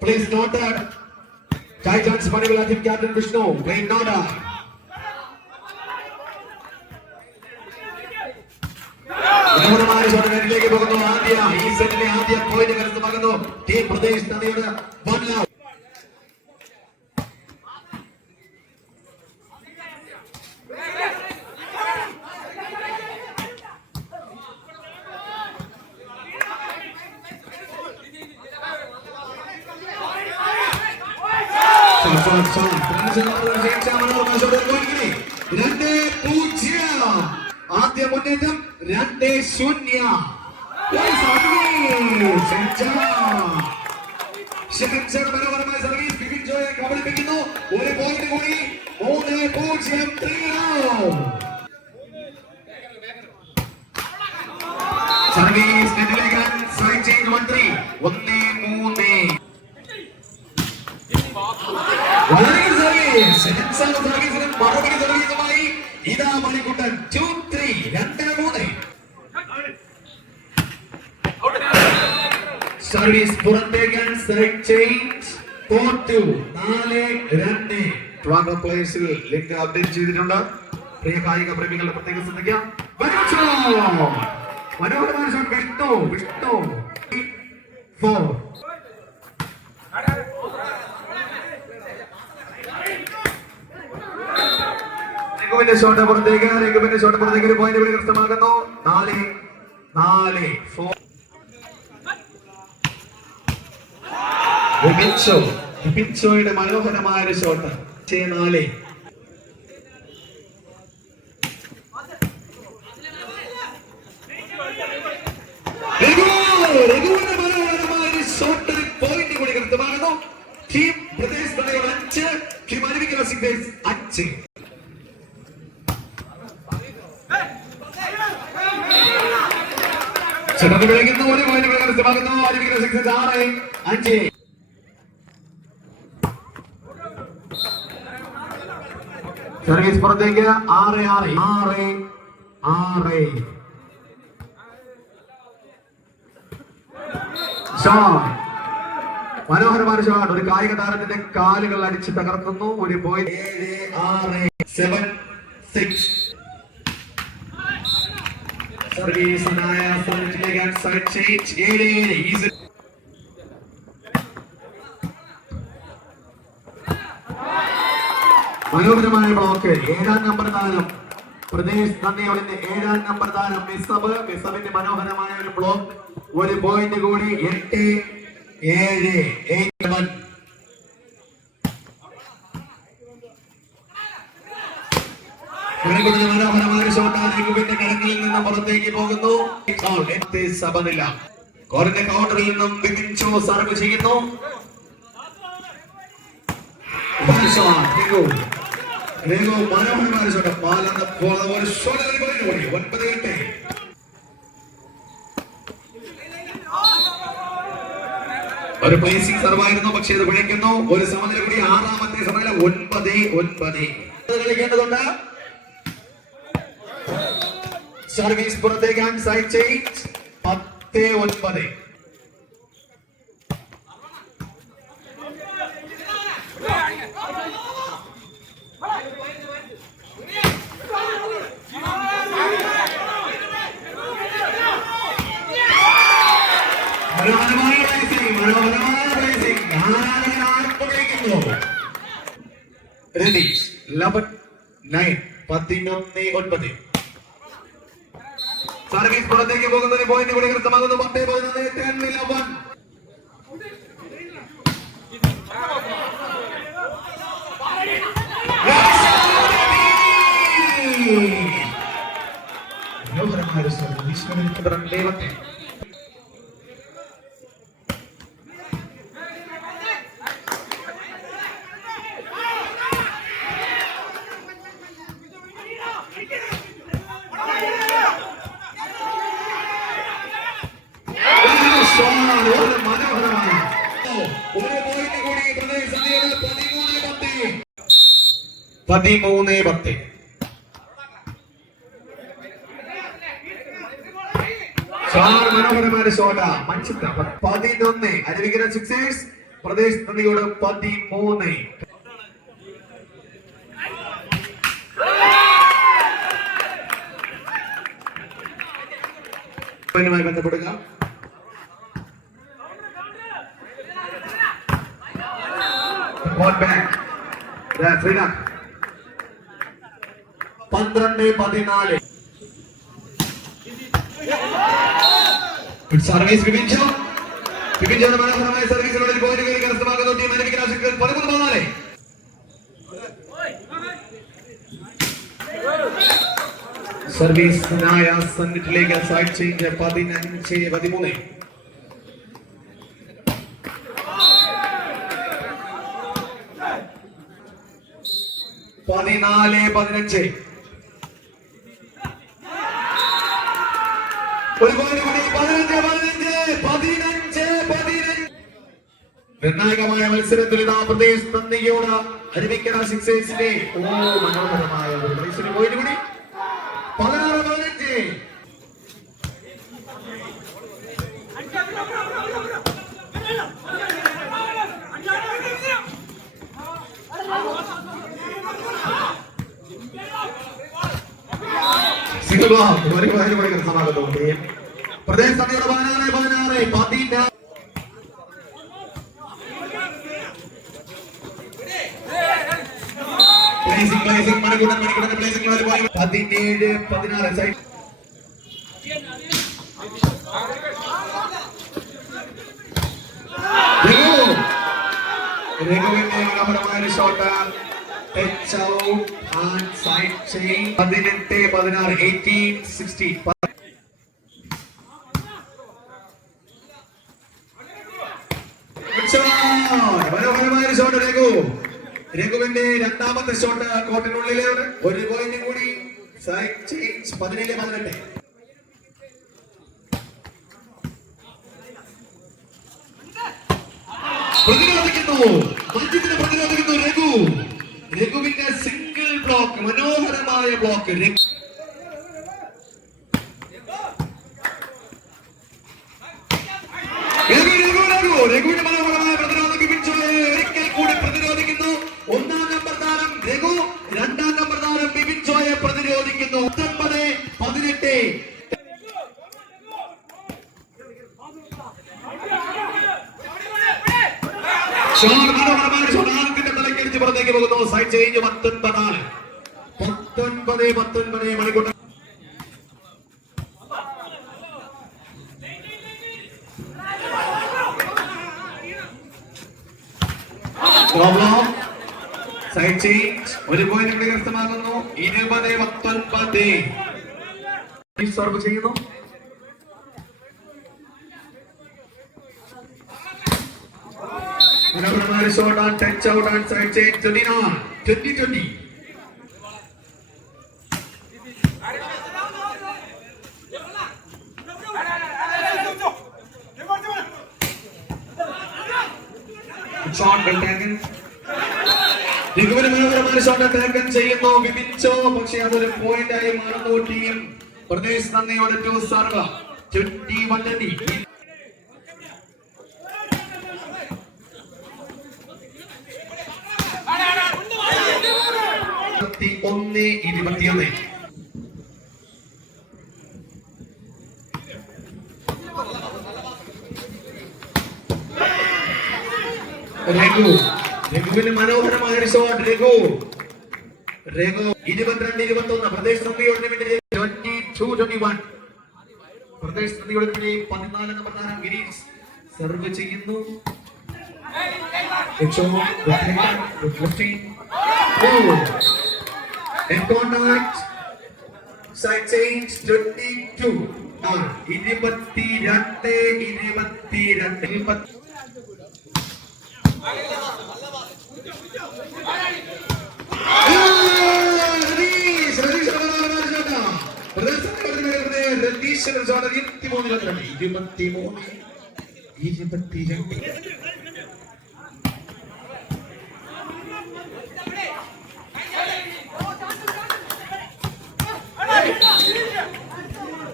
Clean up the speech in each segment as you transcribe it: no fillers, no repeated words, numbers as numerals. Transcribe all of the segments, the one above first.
Please note that Titans money will have Captain Vishnu. Wait, not ിലേക്ക് പോകുന്നു. ആദ്യ ഈ സെറ്റിലെ ആദ്യ പോയിന്റ് കരസ്ഥമാകുന്നു ടീം പ്രദേശ് നദിയുടെ 1 ലവ്. ആദ്യ മുന്നേറ്റം 2-0. മനോഹരമായ സർവീസ് ബിപിൻ ജോയെ കബളിപ്പിക്കുന്നു. ഒരു പോയിന്റ് കൂടി 3-0. സർവീസ് നെറ്റിലേക്ക് സൈഡ് ചേഞ്ച് 1-3. 1-3. മറുപടി സർവീസുമായി ഇതാ മണിക്കുട്ടൻ 2-3. 2-3. സർവീസ് പുറത്തേക്ക് സൈഡ് ചേഞ്ച് 4-2. 4-2. ട്രാവൽ പ്ലേസിൽ ലിങ്ക് അപ്ഡേറ്റ് ചെയ്തിട്ടുണ്ട്. പ്രിയ കായിക പ്രേമികളുടെ പ്രത്യേക ശ്രദ്ധിക്കാം. മനോഹരമായ ഷോട്ട് വിഷ്ണു 4. ഷോട്ട് പുറത്തേക്ക് ഒരു പോയിന്റ് കൂടി കരസ്ഥമാക്കുന്നു. 4-4. വിപിൻ ഷോയുടെ മനോഹരമായ ഒരു ഷോട്ട് 4. രഘുവിന്റെ മനോഹരമായ ഒരു ഷോട്ട് പോയിന്റ് കൂടി കരസ്ഥമാകുന്നു. Team Pradesh 5, team Aruvikkara 5. ചെറുത് വിളിക്കുന്നു. ഒരു പോയിന്റ് കരസ്ഥമാകുന്നു. അരുവിക്കര 6-5. സർവീസ് പുറത്തേക്ക് 6-6. മനോഹരമായ ഷോട്ട്. ഒരു കായിക താരത്തിന്റെ കാലുകൾ അടിച്ച് തകർക്കുന്നു. ഒരു പോയിന്റ് 7-6. Service side change 7. മനോഹരമായ ബ്ലോക്ക്. 7ാം നമ്പർ താരം പ്രദേശ് നന്ദിയോടിന്റെ 7ാം നമ്പർ താരം മിസബിന്റെ മനോഹരമായ ഒരു ബ്ലോക്ക്. ഒരു പോയിന്റ് കൂടി 8-7. മനോഹരമായ ഷോട്ടാണെങ്കിൽ കടങ്ങളിൽ നിന്ന് പുറത്തേക്ക് പോകുന്നു. സമനില. കോറിന്റെ കൗണ്ടറിൽ നിന്നും ബിപിൻ ജോ സർവ് ചെയ്യുന്നു. മനോഹരമായ ഷോട്ട്. ഒരു 9-8. ഒരു പ്ലേസിംഗ് സർവായിരുന്നു, പക്ഷേ ഇത് വിളിക്കുന്നു. ഒരു സമനില കൂടി. 6ാമത്തെ സമനില 9-9. കളിക്കേണ്ടതുണ്ട്. സർവീസ് പുറത്തേക്ക് സൈഡ് ചേഞ്ച് 10-9. മനോഹരമായ പ്ലേസിംഗ്. 11-9. സർവീസ് പുറത്തേക്ക് പോകുന്നതിന് പോയിന്റ് കൂടി കൃത്യമാകുന്നു. 10-11. മനോഹരമായ സർവീസ്. മനോഹരമായ 13-10. മനോഹരമായ ഷോട്ട മഞ്ചിത്ര 11 അരുവിക്കര സിക്സേഴ്സ് പ്രദേശ് നദിയോട് 13. ബന്ധപ്പെടുക. ശ്രീനാഥ് 12-14. സർവീസ് വിപിൻജോ മനോഹരമായ സർവീസിലൂടെ പോയിന്റ് കരസ്ഥമാക്കുന്ന ടീം അരുവിക്കര സിക്സേഴ്സ് 13-14. സർവീസ് സന്നിധിയിലേക്ക് സൈഡ് ചേഞ്ച് 15-13. ഒരു പോയിന്റ് കൂടി 15-15. നിർണായകമായ മത്സരത്തിൽ പ്രദേശ് നന്ദിയോട് അരുവിക്കര സിക്സേഴ്സിന്റെ മനോഹരമായ ഒരു പോയിന്റ് കൂടി 16-15. പ്രദേശ് നദിയുടെ 16-16. Placing മണിക്കൂടൻ 17-16 side. രഘുവിന്റെ മനോഹരമായ shot touch out and side change 18-16 18-16. മനോഹരമായ ഷോട്ട് രഘുവിന്റെ രണ്ടാമത്തെ ഷോട്ട് കോർട്ടിനുള്ളിലാണ്. ഒരു പോയിന്റ് കൂടി സൈഡ് ചേഞ്ച് 17-18. പ്രതിരോധിക്കുന്നു രഘുവിന്റെ സിംഗിൾ ബ്ലോക്ക് മനോഹരമായ ബ്ലോക്ക്. രഘുവിന്റെ മനോഹരമായ പ്രതിരോധം ഒരിക്കൽ കൂടി പ്രതിരോധിക്കുന്നു. 1-ാം നമ്പർ താരം രഘു, 2-ാം നമ്പർ താരം ബിപിൻ ജോയെ പ്രതിരോധിക്കുന്നു. 19-18. മനോഹരമായ തലക്കടിച്ച് പുറത്തേക്ക് പോകുന്നു. സൈഡ് ചേഞ്ച് 19-19 മണിക്കൂർ. സൈഡ് ചേഞ്ച് ഒരു പോയിന്റ് കൂടി കരസ്ഥമാകുന്നു. 20-19 സർവ് ചെയ്യുന്നു. Shot on touch out on side change 20-20. Shot well taken. രഘുവിന് മനോഹരമായ ഷോട്ട് ടേക്കൻ ചെയ്യുന്നു വിപിൻചോ. പക്ഷേ അതൊരു പോയിന്റ് ആയി മാറുന്നു. Team Pradesh Nandiyode to serve 21-20. രഘുവിന് മനോഹരമായ ഷോട്ട്. രഘു 22-21. പ്രദേശ് നന്ദിയോട് 22-21. പ്രദേശ് നന്ദിയോട് 14 നമ്പർ താരം ഗിരീഷ് സർവ് ചെയ്യുന്നു. Side change 22. 22-22.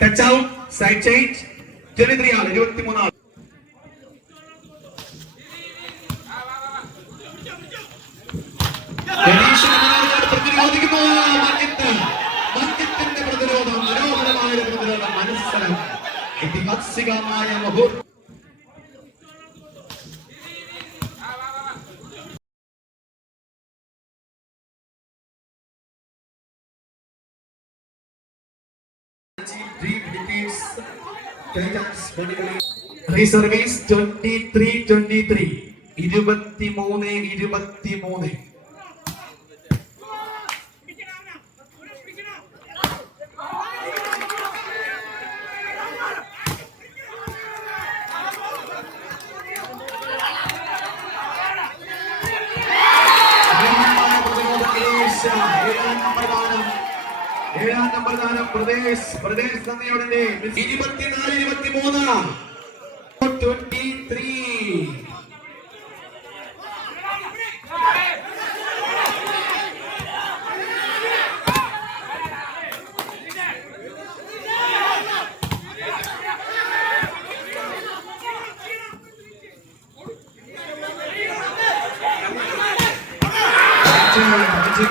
Touch out, side change 23 ആണ്, 23 ആണ്. പ്രതിരോധിക്കുന്നു. മഞ്ജിത്തിന്റെ പ്രതിരോധം, മനോഹരമായ പ്രതിരോധം, മത്സരം ഇതിഹാസികമായ മുഹൂർത്തം. Reservice 23-23, 23-23. ഏഴാം നമ്പർ താരം പ്രദേശ് നന്ദിയോടെ 24-23. 23.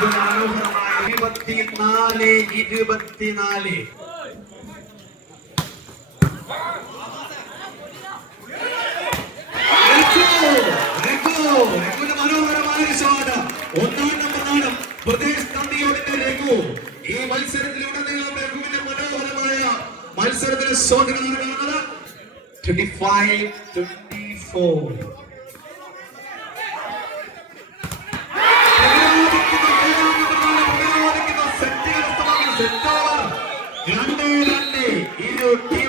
മനോഹരമായ 24-24. മനോഹരമായ ഷോട്ട്. ഒന്നാം നമ്പർ നാടം പ്രദേശ് നന്ദിയോടെ രഘു. ഈ മത്സരത്തിലൂടെ നിങ്ങൾ രഘുവിന്റെ മനോഹരമായ മത്സരത്തിലെ ഷോട്ടുകളാണ് കാണുന്നത്. 25-24. Set over 2-2.